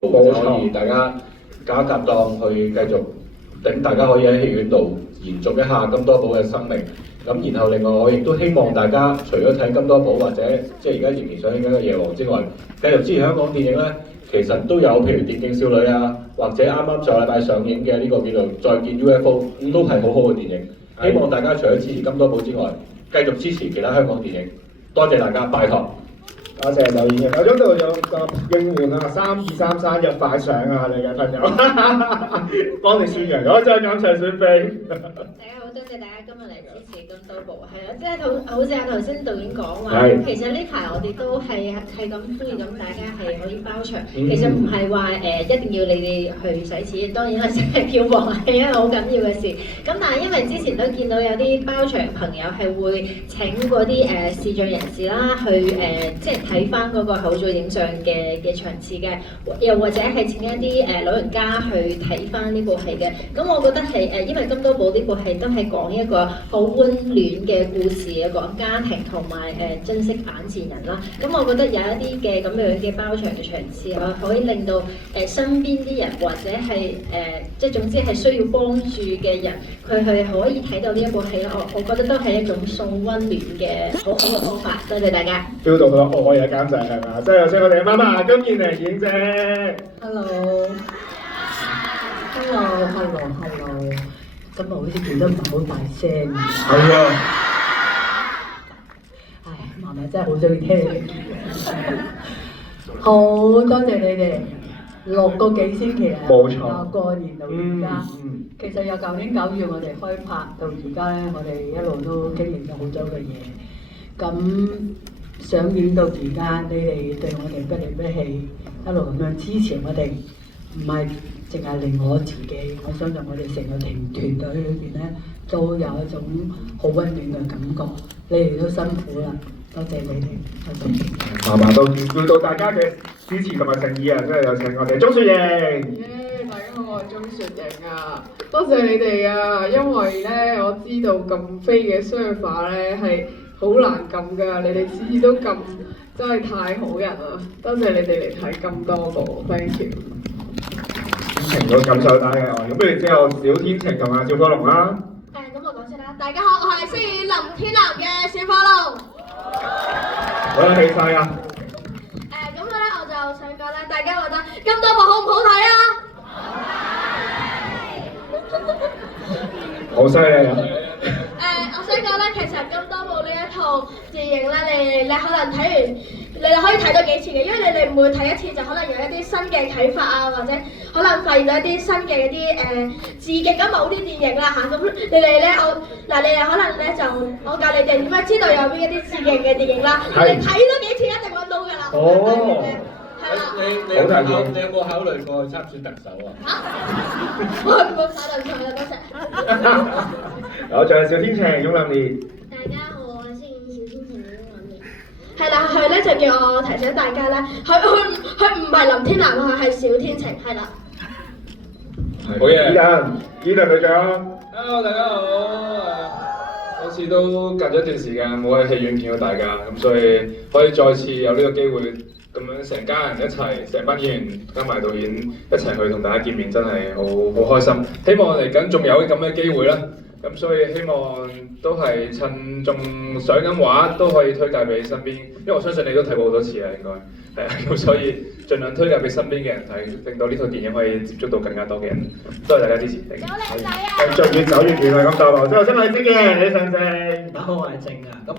就可以大家夾一夾檔去繼續等大家可以喺戲院度延續一下金多寶嘅生命。咁然後另外我亦都希望大家除咗睇金多寶或者即係而家仍然上映緊嘅夜王之外，繼續支持香港電影咧，其實都有譬如電競少女啊，或者啱啱上禮拜上映嘅呢個叫做再見 UFO， 都係好好嘅電影。希望大家除咗支持金多寶之外，繼續支持其他香港電影。多謝大家，拜託。多謝導演嘅，我嗰度有個應援啊，323生日快上啊，你嘅朋友，幫你宣揚，我真係感謝選飛。大家好，多謝大家今日嚟支持金多寶，係啦，即係好似頭先導演講話，其實呢排我哋都係咁呼籲咁大家係可以包場，其實唔係話一定要你哋去使錢，當然啦，即係票房係一個好緊要嘅事。咁但係因為之前都見到有啲包場朋友係會請嗰啲視障人士啦去即係睇翻嗰個口座影像嘅場次嘅，又或者係請一啲老人家去睇翻呢部戲嘅。咁我覺得係因為金多寶呢部戲都係講一個好溫暖嘅故事，講家庭同埋珍惜眼前人啦。咁我覺得有一啲嘅咁樣嘅包場嘅場次，可以令到身邊啲人或者係即係總之係需要幫助嘅人，佢係可以睇到呢一部戲啦。我覺得都係一種送溫暖嘅好好嘅方法。多謝大家。feel 到好多愛嘅監製係嘛？即係有請我哋嘅媽媽金燕妮演姐。Hello，今日好似叫得唔係好大聲。係啊。唉，媽媽真係好中意聽。好多謝你哋6個幾星期啊，冇錯由過年到而家。其實由舊年9月我哋開拍到而家咧，我哋一路都經歷咗好多嘅嘢。咁上映到而家，你哋對我哋不離不棄，一路咁樣支持我哋，唔係淨係令我自己，我相信我哋成個團隊裏邊咧，都有一種好溫暖嘅感覺。你哋都辛苦啦，多謝你哋，多謝。媽媽都見到大家嘅支持同埋誠意啊！真係有請我哋鐘雪瑩。大家好，我係鐘雪瑩啊！多謝你哋啊，因為咧我知道撳飛嘅 server 咧係好難撳㗎，你哋次次都撳，真係太好人啦！多謝你哋嚟睇咁多部 ，thank you。天晴都感受到嘅愛，咁不如之後小天晴同阿趙科龍啦。咁我講先啦，大家好，我係飾演林天南嘅小火龍。好有氣勢啊！咁咧我就想講咧，大家覺得金多寶好唔好睇啊？好犀利啊！我想講咧，其實金多寶呢一套電影咧，你可能睇完，你可以睇多幾次嘅，因為你哋每睇一次就可能有一啲新嘅啟發啊，或者可能發現到一啲新嘅一啲致敬緊某啲電影啦嚇。咁你哋咧，你哋可能咧就我教你哋點樣知道有邊一啲致敬嘅電影啦。你睇多幾次一定揾到㗎啦。哦。係啦。你有冇考慮過參選特首啊？我唔好考慮佢啦，多謝。有仲有小天晴雍亮烈。大家好，我係飾演小天晴嘅雍亮烈。係啦，佢咧就叫我提醒大家咧，佢唔係林天南啊，係小天晴，係啦。好嘢。Ethan隊長。Hello， 大家好。好似都隔咗一段時間冇喺戲院見到大家，咁所以可以再次有呢個機會咁樣成家人一齊，成班演員加埋導演一齊去同大家見面，真係好開心。希望嚟緊仲有咁嘅機會啦。咁所以希望都係趁仲上緊畫都可以推介俾身邊，因為我相信你都睇過好多次啦，應該係啊，咁所以盡量推介俾身邊嘅人睇，令到呢套電影可以接觸到更加多嘅人。多謝大家支持。有靚仔啊！繼續越走越遠啊！咁就最後真係識嘅，你上正。大家好，我係正啊。咁